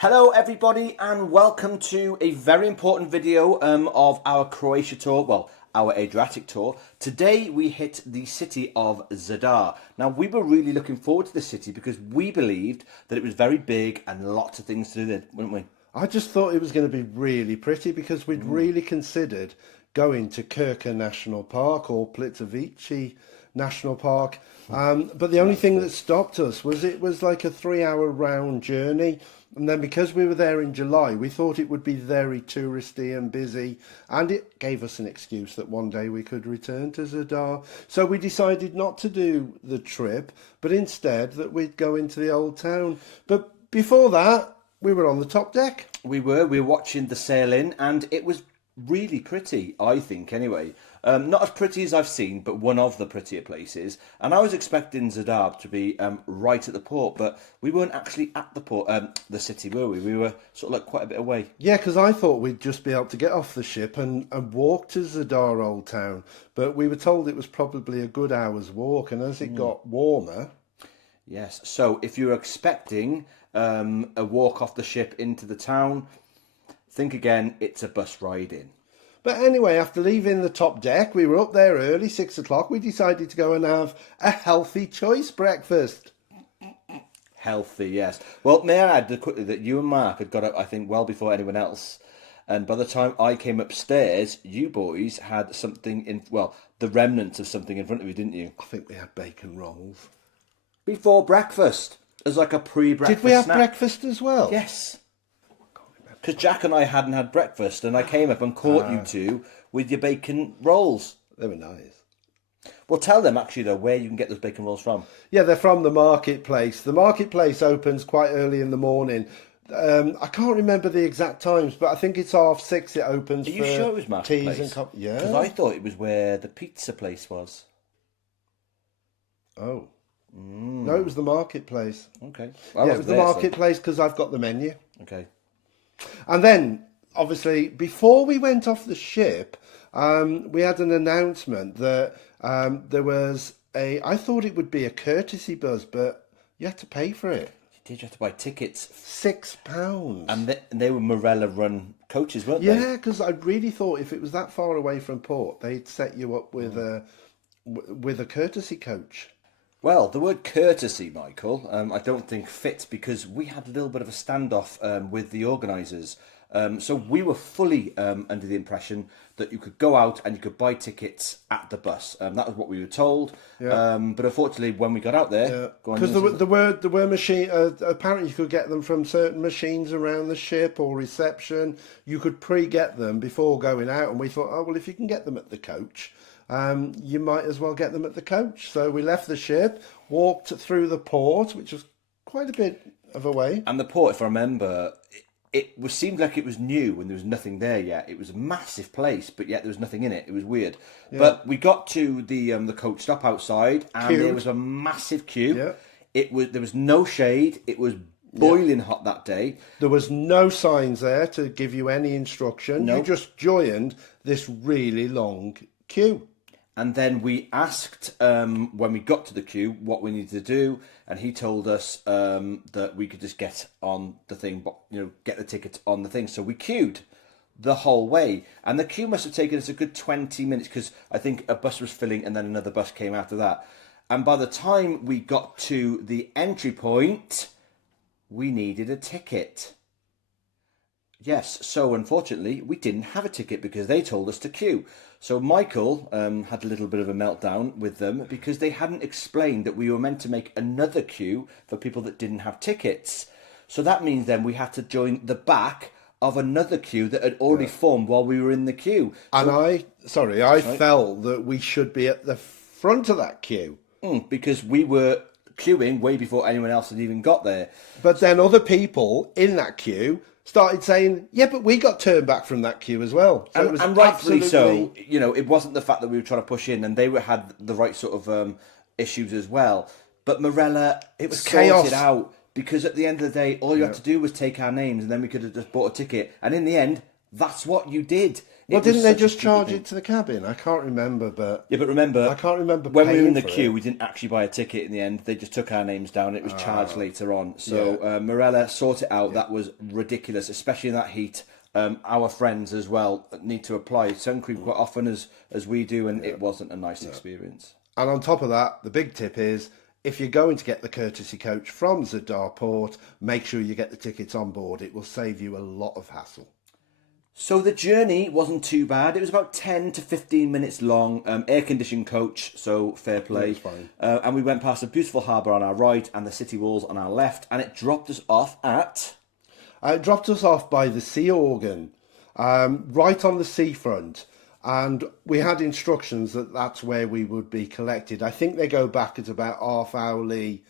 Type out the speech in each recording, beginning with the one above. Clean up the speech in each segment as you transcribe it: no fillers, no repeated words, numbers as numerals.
Hello everybody and welcome to a very important video of our Croatia tour, well, our Adriatic tour. Today we hit the city of Zadar. Now we were really looking forward to this city because we believed that it was very big and lots of things to do there, weren't we? I just thought it was going to be really pretty because we'd really considered going to Krka National Park or Plitvice National Park. But the only thing that stopped us was it was like a 3-hour round journey. And then because we were there in July, we thought it would be very touristy and busy. And it gave us an excuse that one day we could return to Zadar. So we decided not to do the trip, but instead that we'd go into the old town. But before that, we were on the top deck. We were watching the sail in and it was really pretty, I think, anyway. Not as pretty as I've seen, but one of the prettier places. And I was expecting Zadar to be right at the port, but we weren't actually at the port, the city, were we? We were sort of like quite a bit away. Yeah, because I thought we'd just be able to get off the ship and walk to Zadar Old Town. But we were told it was probably a good hour's walk, and as it got warmer... Yes, so if you're expecting a walk off the ship into the town, think again, it's a bus ride in. But anyway, after leaving the top deck, we were up there early, 6 o'clock. We decided to go and have a healthy choice breakfast. Healthy, yes. Well, may I add quickly that you and Mark had got up, I think, well before anyone else. And by the time I came upstairs, you boys had something in, well, the remnants of something in front of you, didn't you? I think we had bacon rolls. Before breakfast, as like a pre-breakfast Did we have snack. breakfast as well? Yes. Because Jack and I hadn't had breakfast, and I came up and caught you two with your bacon rolls. They were nice. Well, tell them, actually, though, where you can get those bacon rolls from. Yeah, they're from the marketplace. The marketplace opens quite early in the morning. I can't remember the exact times, but I think it's 6:30 it opens. Are you sure it was marketplace? Teas and coffee. Yeah. Because I thought it was where the pizza place was. Oh. No, it was the marketplace. Okay. Yeah, it was the marketplace because I've got the menu. Okay. And then, obviously, before we went off the ship, we had an announcement that there was I thought it would be a courtesy bus, but you had to pay for it. You did have to buy tickets. £6. And they were Marella run coaches, weren't they? Yeah, because I really thought if it was that far away from port, they'd set you up with a courtesy coach. Well, the word courtesy, Michael, I don't think fits because we had a little bit of a standoff with the organisers. So we were fully under the impression that you could go out and you could buy tickets at the bus. That was what we were told. Yeah. But unfortunately, when we got out there... Because there were machine. Apparently, you could get them from certain machines around the ship or reception. You could pre-get them before going out. And we thought, oh, well, if you can get them at the coach... you might as well get them at the coach. So we left the ship, walked through the port, which was quite a bit of a way. And the port, if I remember, it seemed like it was new when there was nothing there yet. It was a massive place, but yet there was nothing in it. It was weird. Yeah. But we got to the coach stop outside, and there was a massive queue. Yeah. There was no shade. It was boiling hot that day. There was no signs there to give you any instruction. No. You just joined this really long queue. And then we asked, when we got to the queue, what we needed to do. And he told us that we could just get on the thing, get the ticket on the thing. So we queued the whole way. And the queue must have taken us a good 20 minutes because I think a bus was filling and then another bus came after that. And by the time we got to the entry point, we needed a ticket. Yes, so unfortunately, we didn't have a ticket because they told us to queue. So Michael had a little bit of a meltdown with them because they hadn't explained that we were meant to make another queue for people that didn't have tickets. So that means then we had to join the back of another queue that had already formed while we were in the queue. And I felt that we should be at the front of that queue. Because we were queuing way before anyone else had even got there. But then other people in that queue started saying, yeah, but we got turned back from that queue as well. So it was and rightfully so. It wasn't the fact that we were trying to push in, and they had the right sort of issues as well. But Marella, it was sorted out because at the end of the day, all you had to do was take our names, and then we could have just bought a ticket. And in the end, that's what you did. Well, It was didn't they such a just stupid charge thing. it to the cabin? I can't remember, but Yeah, but remember, I can't remember when we were in paying the for queue, it. we didn't actually buy a ticket in the end. They just took our names down. It was charged later on. So Marella sorted it out. That was ridiculous, especially in that heat. Our friends as well need to apply sun cream quite often as we do, and it wasn't a nice experience. And on top of that, the big tip is, if you're going to get the courtesy coach from Zadar Port, make sure you get the tickets on board. It will save you a lot of hassle. So the journey wasn't too bad. It was about 10 to 15 minutes long, air-conditioned coach, so fair play. It was fine. And we went past a beautiful harbour on our right and the city walls on our left, and it dropped us off at... It dropped us off by the Sea Organ, right on the seafront. And we had instructions that that's where we would be collected. I think they go back at about half-hourly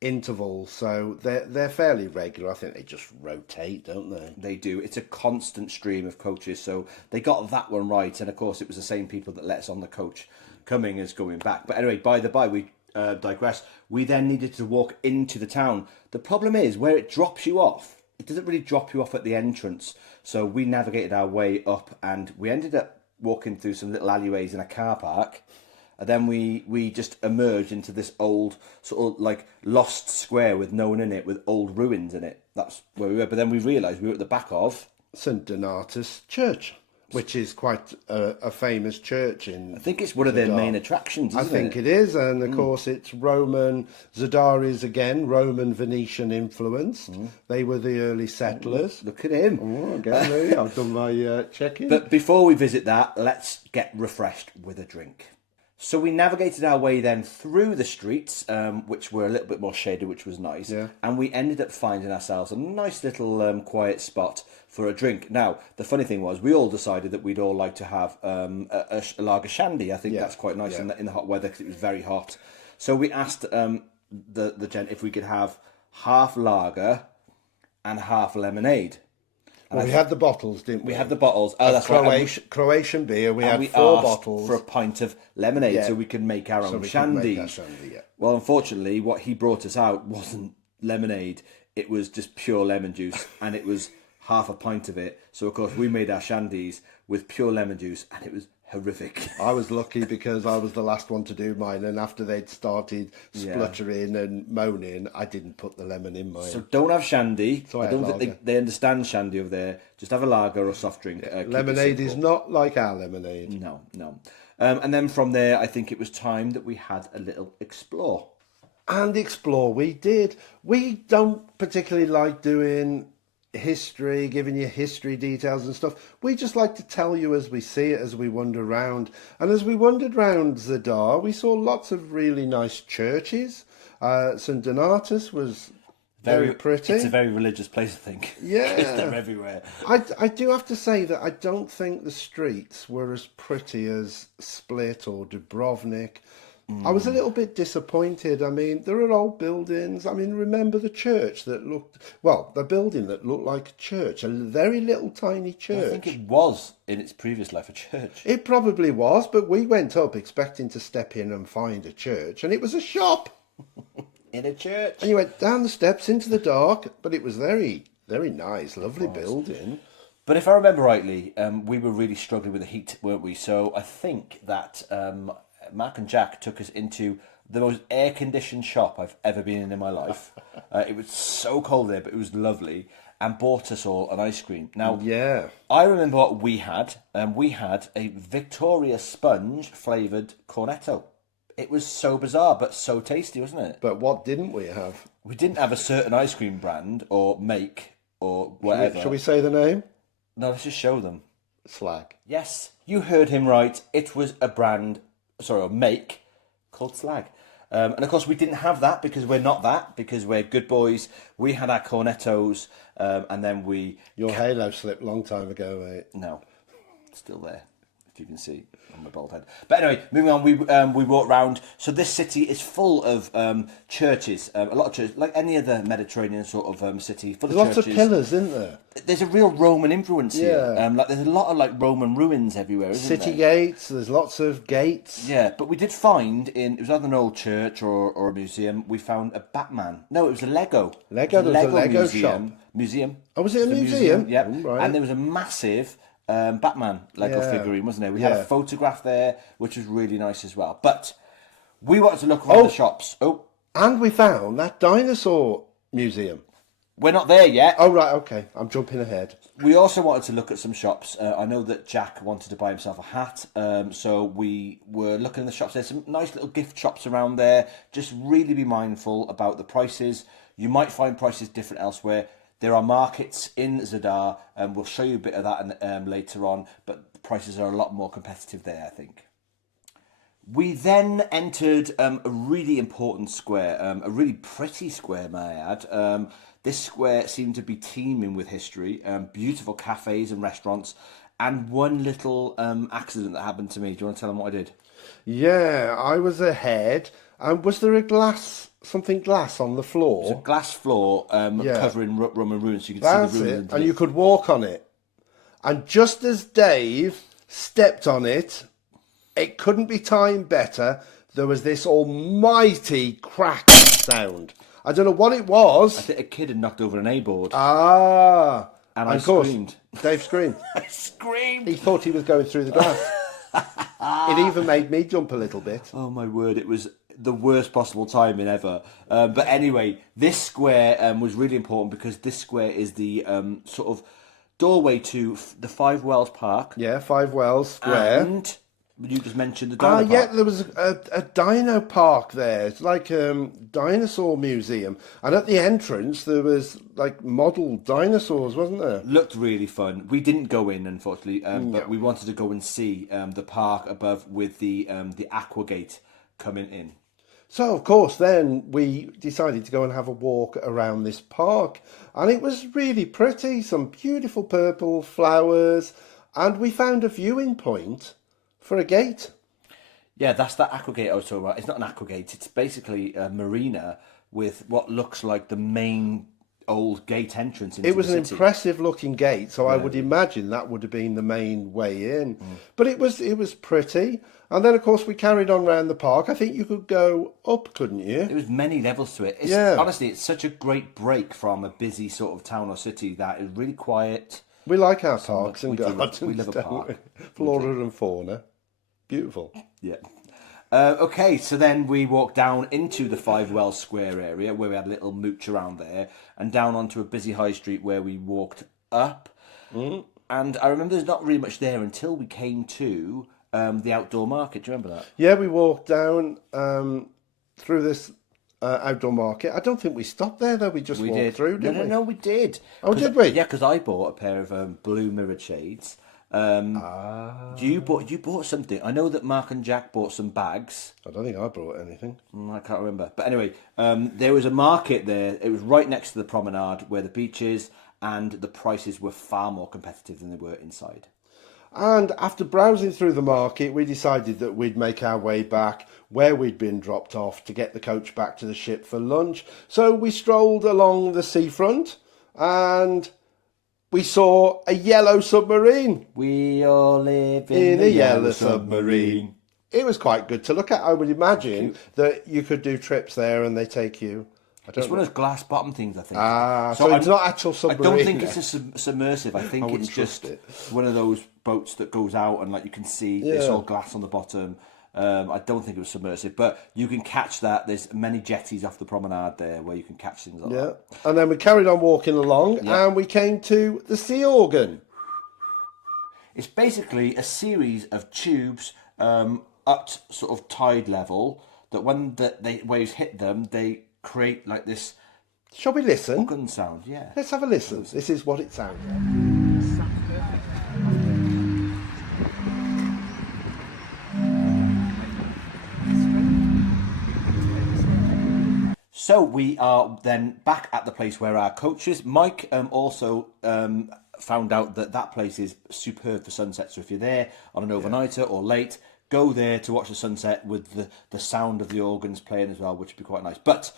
intervals, so they're fairly regular. I think they just rotate, don't they? They do. It's a constant stream of coaches, so they got that one right. And of course, it was the same people that let us on the coach coming as going back. But anyway, by the by, we digress. We then needed to walk into the town. The problem is, where it drops you off, it doesn't really drop you off at the entrance. So we navigated our way up, and we ended up walking through some little alleyways in a car park. And then we just emerged into this old sort of like lost square with no one in it, with old ruins in it. That's where we were. But then we realised we were at the back of St Donatus Church, which is quite a famous church in... I think it's one of their Zadar. main attractions, isn't I think it is, and of course it's Roman. Zadar is again Roman Venetian influenced. They were the early settlers. Look at him. Oh, again, there, I've done my check-in. But before we visit that, let's get refreshed with a drink. So we navigated our way then through the streets, which were a little bit more shaded, which was nice. Yeah. And we ended up finding ourselves a nice little quiet spot for a drink. Now, the funny thing was, we all decided that we'd all like to have a lager shandy. I think that's quite nice in the hot weather because it was very hot. So we asked the gent if we could have half lager and half lemonade. Well, we had the bottles, didn't we? We had the bottles. Oh, that's right. Croatian beer. We had We 4 asked bottles for a pint of lemonade Yeah. so we could make our so own we could shandy. make our shandy. Yeah. Well, unfortunately, what he brought us out wasn't lemonade. It was just pure lemon juice, and it was half a pint of it. So, of course, we made our shandies with pure lemon juice, and it was horrific. I was lucky because I was the last one to do mine, and after they'd started spluttering and moaning, I didn't put the lemon in mine. So don't have shandy. So I I don't had think lager. they understand shandy over there. Just have a lager or a soft drink. Keep it Lemonade is simple. not like our lemonade. No. And then from there, I think it was time that we had a little explore. And explore we did. We don't particularly like doing history, giving you history details and stuff. We just like to tell you as we see it, as we wander around. And as we wandered round Zadar, we saw lots of really nice churches. St Donatus was very pretty. It's a very religious place, I think. Yeah. They're everywhere. I do have to say that I don't think the streets were as pretty as Split or Dubrovnik. I was a little bit disappointed. I mean, there are old buildings. I mean, remember the church that looked... Well, the building that looked like a church, a very little tiny church. I think it was, in its previous life, a church. It probably was, but we went up expecting to step in and find a church, and it was a shop. In a church. And you went down the steps into the dark, but it was very, very nice, lovely building. But if I remember rightly, we were really struggling with the heat, weren't we? So I think that Mark and Jack took us into the most air-conditioned shop I've ever been in my life. It was so cold there, but it was lovely, and bought us all an ice cream. Now, Yeah. I remember what we had. We had a Victoria sponge flavoured cornetto. It was so bizarre, but so tasty, wasn't it? But what didn't we have? We didn't have a certain ice cream brand or make or whatever. Shall we say the name? No, let's just show them. Slag. Yes, you heard him right. It was a make called Slag. And of course, we didn't have that because we're not that, because we're good boys. We had our cornettos, and then we... Your halo slipped a long time ago, mate. No, it's still there, if you can see on my bald head. But anyway, moving on, we walked round. So this city is full of churches, a lot of churches, like any other Mediterranean sort of city, full of Lots churches. of pillars, isn't there? There's a real Roman influence here. Yeah. Like there's a lot of like Roman ruins everywhere, isn't City there? gates, there's lots of gates. Yeah, but we did find it was either an old church or a museum. We found a Batman. No, it was a Lego. Lego, It was there was a Lego museum. shop. Museum. Oh, was it a Just museum? Yep. Oh, right. And there was a massive Batman Lego Yeah. figurine, wasn't there? We had a Yeah. photograph there, which was really nice as well. But we wanted to look around the shops. Oh, And we found that dinosaur museum. we're not there yet. Oh, right, okay. I'm jumping ahead. We also wanted to look at some shops. I know that Jack wanted to buy himself a hat, so we were looking in the shops. There's some nice little gift shops around there. Just really be mindful about the prices. You might find prices different elsewhere. There are markets in Zadar, and we'll show you a bit of that later on, but the prices are a lot more competitive there, I think. We then entered a really important square, a really pretty square, may I add. This square seemed to be teeming with history, beautiful cafes and restaurants, and one little accident that happened to me. Do you want to tell them what I did? Yeah, I was ahead. Was there something glass on the floor? It's a glass floor covering Roman ruins, so you could That's see the ruins. it. And you could walk on it. And just as Dave stepped on it, it couldn't be timed better. There was this almighty crack sound. I don't know what it was. I think a kid had knocked over an A-board. And I of course, screamed. Dave screamed. I screamed. He thought he was going through the glass. It even made me jump a little bit. Oh my word, it was the worst possible timing ever. But anyway, this square was really important because this square is the sort of doorway to the Five Wells Park. Yeah, Five Wells Square. And you just mentioned the dino Yeah, park. there was a dino park there. It's like a dinosaur museum. And at the entrance, there was like model dinosaurs, wasn't there? Looked really fun. We didn't go in, unfortunately, but we wanted to go and see the park above with the aqua gate coming in. So, of course, then we decided to go and have a walk around this park. And it was really pretty. Some beautiful purple flowers. And we found a viewing point for a gate. Yeah, that's that aqua gate I was talking about. It's not an aqua gate. It's basically a marina with what looks like the main old gate entrance into It was the an city. impressive looking gate, so I would imagine that would have been the main way in. But it was pretty. And then, of course, we carried on around the park. I think you could go up, couldn't you? There was many levels to it. Honestly, it's such a great break from a busy sort of town or city that is really quiet. We like our parks and gardens. We love a don't park. we? Flora and fauna. Beautiful. Yeah. Okay, so then we walked down into the Five Wells Square area where we had a little mooch around there and down onto a busy high street where we walked up. And I remember there's not really much there until we came to the outdoor market. Do you remember that? Yeah, we walked down through this outdoor market. I don't think we stopped there, though. We just walked through, didn't we? No, we did. Oh, did we? Yeah, because I bought a pair of blue mirrored shades. You bought something. I know that Mark and Jack bought some bags. I don't think I brought anything. I can't remember. But anyway, there was a market there. It was right next to the promenade where the beach is, and the prices were far more competitive than they were inside. And after browsing through the market, we decided that we'd make our way back where we'd been dropped off to get the coach back to the ship for lunch. So we strolled along the seafront and we saw a yellow submarine. We all live in a yellow submarine. It was quite good to look at. I would imagine that you could do trips there and they take you. It's one of those glass bottom things, I think. So it's not actual submarine. I don't think it's a submersive. I think wouldn't it's just trust one of those boats that goes out and like you can see it's all glass on the bottom. I don't think it was submersive, but you can catch that. There's many jetties off the promenade there where you can catch things like that. And then we carried on walking along and we came to the sea organ. It's basically a series of tubes at sort of tide level that when the waves hit them, they create like this Shall we listen? organ sound. Yeah. Let's have a listen. This is what it sounds like. So we are then back at the place where our coach is. Mike also found out that place is superb for sunset. So if you're there on an overnighter or late, go there to watch the sunset with the sound of the organs playing as well, which would be quite nice. But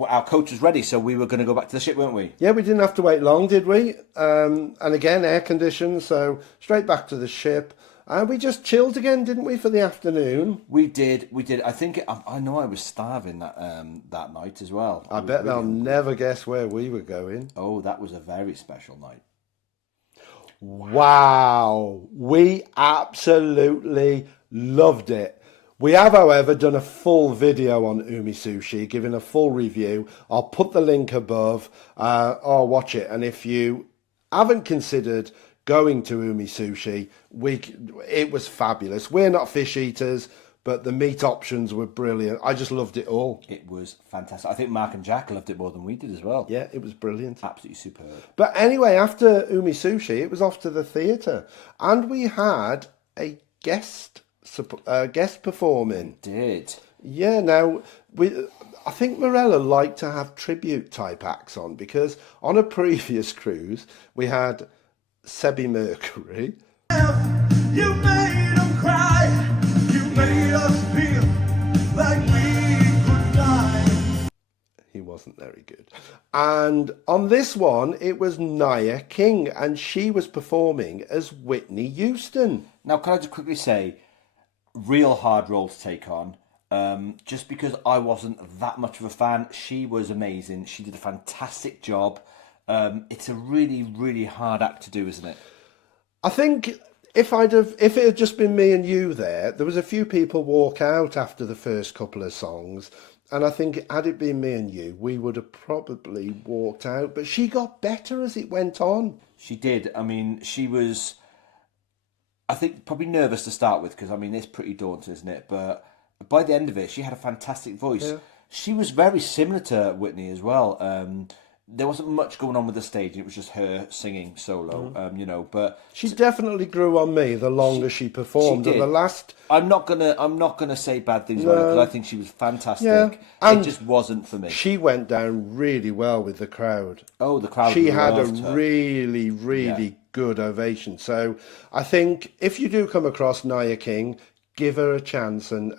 our coach was ready, so we were going to go back to the ship, weren't we? Yeah, we didn't have to wait long, did we? And again, air conditioned, so straight back to the ship. And we just chilled again, didn't we, for the afternoon? We did. I think I know I was starving that night as well. I bet they'll never guess where we were going. Oh, that was a very special night. Wow, we absolutely loved it. We have, however, done a full video on Umi Sushi, giving a full review. I'll put the link above, or watch it. And if you haven't considered going to Umi Sushi, it was fabulous. We're not fish eaters, but the meat options were brilliant. I just loved it all. It was fantastic. I think Mark and Jack loved it more than we did as well. Yeah, it was brilliant. Absolutely superb. But anyway, after Umi Sushi, it was off to the theatre, and we had a guest performing. Did. Yeah, now I think Marella liked to have tribute type acts on, because on a previous cruise we had Sebi Mercury. You made them cry. You made us feel like we could fly. He wasn't very good. And on this one, it was Nia King, and she was performing as Whitney Houston. Now, can I just quickly say, real hard role to take on. Just because I wasn't that much of a fan, she was amazing. She did a fantastic job. It's a really, really hard act to do, isn't it? I think if it had just been me and you there was a few people walk out after the first couple of songs. And I think had it been me and you, we would have probably walked out. But she got better as it went on. She did. I mean, she was, I think, probably nervous to start with because, I mean, it's pretty daunting, isn't it? But by the end of it, she had a fantastic voice. Yeah. She was very similar to Whitney as well. There wasn't much going on with the stage. It was just her singing solo, but She definitely grew on me the longer she performed. she did. And the last, I'm not gonna say bad things about her because I think she was fantastic. Yeah. It And just wasn't for me. she went down really well with the crowd. Oh, the crowd. She had a loved her. really, really good ovation. So I think if you do come across Nia King, give her a chance and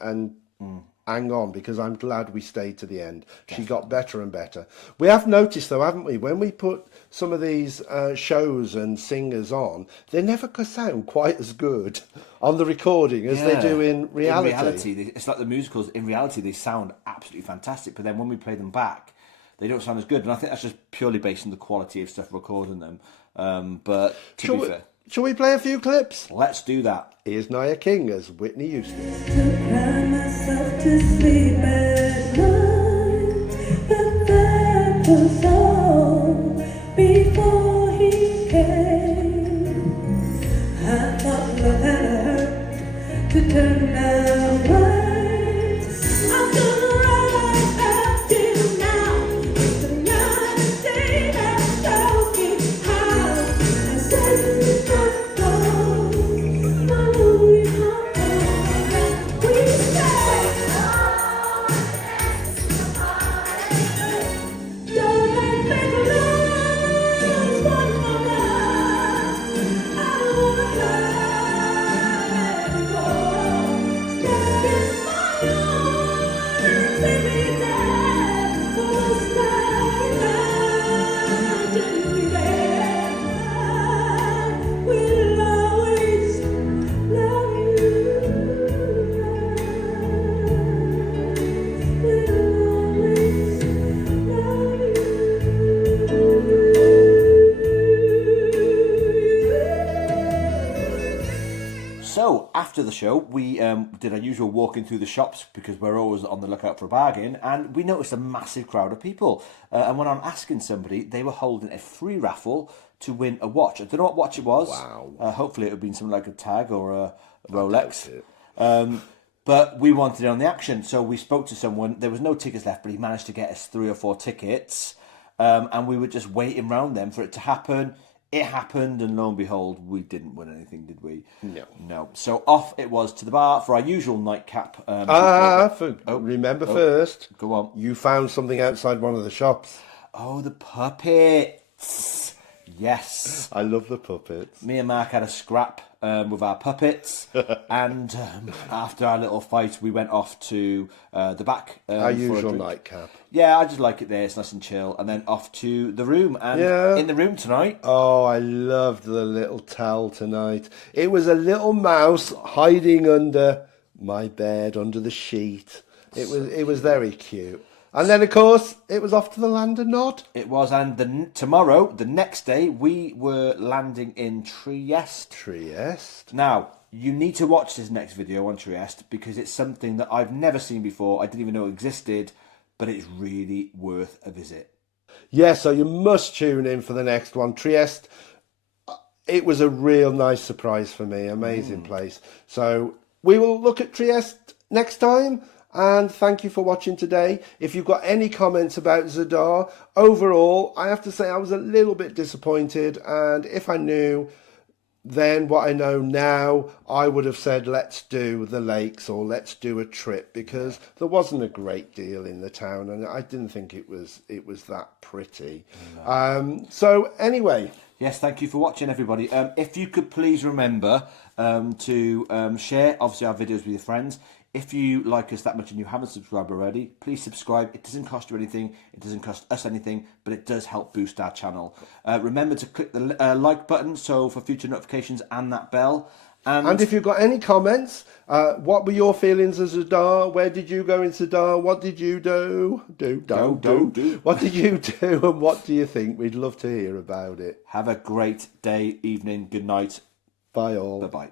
hang on, because I'm glad we stayed to the end. She got better and better. We have noticed, though, haven't we, when we put some of these shows and singers on, they never sound quite as good on the recording as they do in reality. In reality, it's like the musicals. In reality, they sound absolutely fantastic, but then when we play them back, they don't sound as good. And I think that's just purely based on the quality of stuff recording them. But to be fair, shall we play a few clips? let's do that. Here's Nia King as Whitney Houston. Cry myself to sleep at night, but that was all before he came. I thought love had a hurt to turn out right. I'm gonna ride back to now. It's the night day that's talking how I said it's not gone. My lonely heart that we stay. Don't let me lose one more night. I don't wanna let it go. Stay in my arms, take me there for the start. Take me there. I will always love you. So after the show, we did our usual walking through the shops because we're always on the lookout for a bargain, and we noticed a massive crowd of people. And when I'm asking somebody, they were holding a free raffle to win a watch. I don't know what watch it was. Wow. Hopefully it would have been something like a Tag or a Rolex. doubt it. But we wanted it on the action, so we spoke to someone. There was no tickets left, but he managed to get us 3 or 4 tickets, and we were just waiting around them for it to happen. It happened, and lo and behold, we didn't win anything, did we? No. So off it was to the bar for our usual nightcap. Remember first, Go on. you found something outside one of the shops. Oh, the puppets. Yes. I love the puppets. Me and Mark had a scrap with our puppets, and after our little fight, we went off to the back. Our for a usual drink. nightcap. Yeah, I just like it there. It's nice and chill. And then off to the room. And in the room tonight... Oh, I loved the little towel tonight. It was a little mouse hiding under my bed, under the sheet. It was very cute. And then, of course, it was off to the land of Nod. It was, and tomorrow, the next day, we were landing in Trieste. Trieste. Now, you need to watch this next video on Trieste because it's something that I've never seen before. I didn't even know it existed, but it's really worth a visit. Yeah, so you must tune in for the next one. Trieste, it was a real nice surprise for me. Amazing place. So we will look at Trieste next time. And thank you for watching today. If you've got any comments about Zadar, overall, I have to say I was a little bit disappointed. And if I knew then what I know now, I would have said, let's do the lakes or let's do a trip, because there wasn't a great deal in the town. And I didn't think it was that pretty. No. So anyway. Yes, thank you for watching, everybody. If you could please remember to share, obviously, our videos with your friends. If you like us that much and you haven't subscribed already, please subscribe. It doesn't cost you anything. It doesn't cost us anything, but it does help boost our channel. Remember to click the like button so for future notifications and that bell. And if you've got any comments, what were your feelings of Zadar? Where did you go in Zadar? What did you do? Do. What did you do and what do you think? We'd love to hear about it. Have a great day, evening, good night. Bye all. Bye-bye.